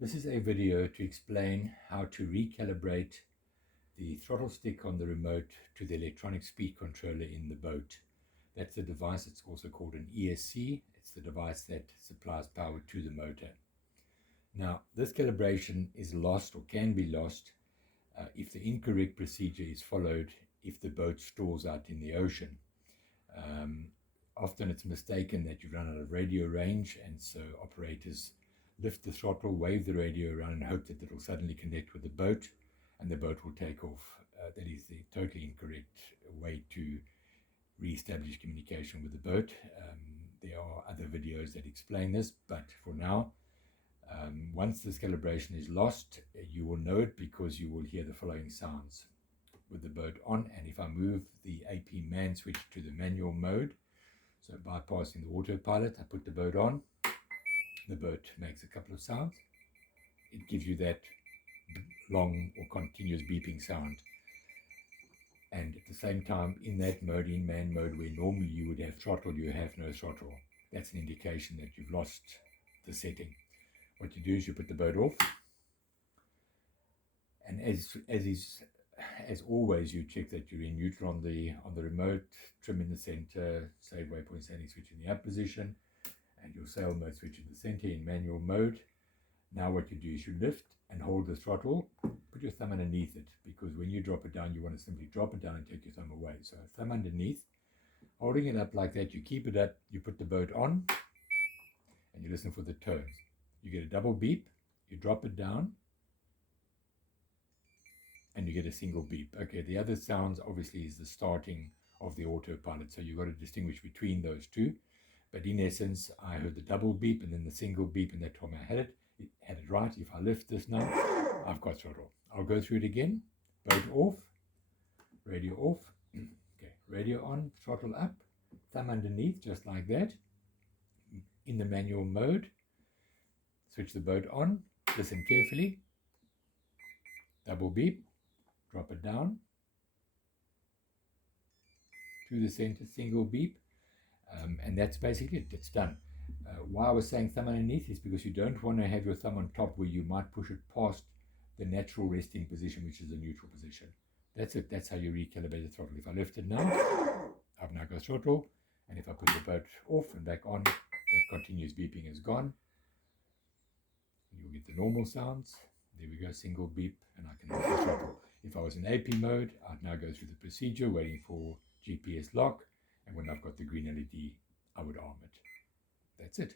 This is a video to explain how to recalibrate the throttle stick on the remote to the electronic speed controller in the boat. That's the device. It's also called an ESC. It's the device that supplies power to the motor. Now, this calibration is lost or can be lost if the incorrect procedure is followed if the boat stalls out in the ocean. Often it's mistaken that you run out of radio range, and so operators lift the throttle, wave the radio around, and hope that it will suddenly connect with the boat and the boat will take off. That is the totally incorrect way to re-establish communication with the boat. There are other videos that explain this, but for now, once this calibration is lost, you will know it because you will hear the following sounds with the boat on. And if I move the AP man switch to the manual mode, so bypassing the autopilot, I put the boat on, the boat makes a couple of sounds. It gives you that long or continuous beeping sound. And at the same time, in that mode, in man mode, where normally you would have throttle, you have no throttle. That's an indication that you've lost the setting. What you do is you put the boat off, and as always, you check that you're in neutral on the remote, trim in the center, save waypoint setting switch in the up position, and your sail mode switch in the center in manual mode. Now what you do is you lift and hold the throttle, put your thumb underneath it, because when you drop it down, you want to simply drop it down and take your thumb away. So thumb underneath, holding it up like that, you keep it up, you put the boat on, and you listen for the tones. You get a double beep, you drop it down, and you get a single beep. Okay, the other sounds obviously is the starting of the autopilot, so you've got to distinguish between those two. But in essence, I heard the double beep and then the single beep, and that time I had it right. If I lift this now, I've got throttle. I'll go through it again. Boat off, radio off, okay, radio on, throttle up, thumb underneath, just like that. In the manual mode, switch the boat on, listen carefully, double beep, drop it down, to the center, single beep, and that's basically it. It's done. Why I was saying thumb underneath is because you don't want to have your thumb on top where you might push it past the natural resting position, which is the neutral position. That's it. That's how you recalibrate the throttle. If I lift it now, I've now got throttle, and if I put the boat off and back on, that continuous beeping is gone. You'll get the normal sounds. There we go, single beep, and I can hold the throttle. If I was in AP mode, I'd now go through the procedure, waiting for GPS lock, and when I've got the green LED, I would arm it. That's it.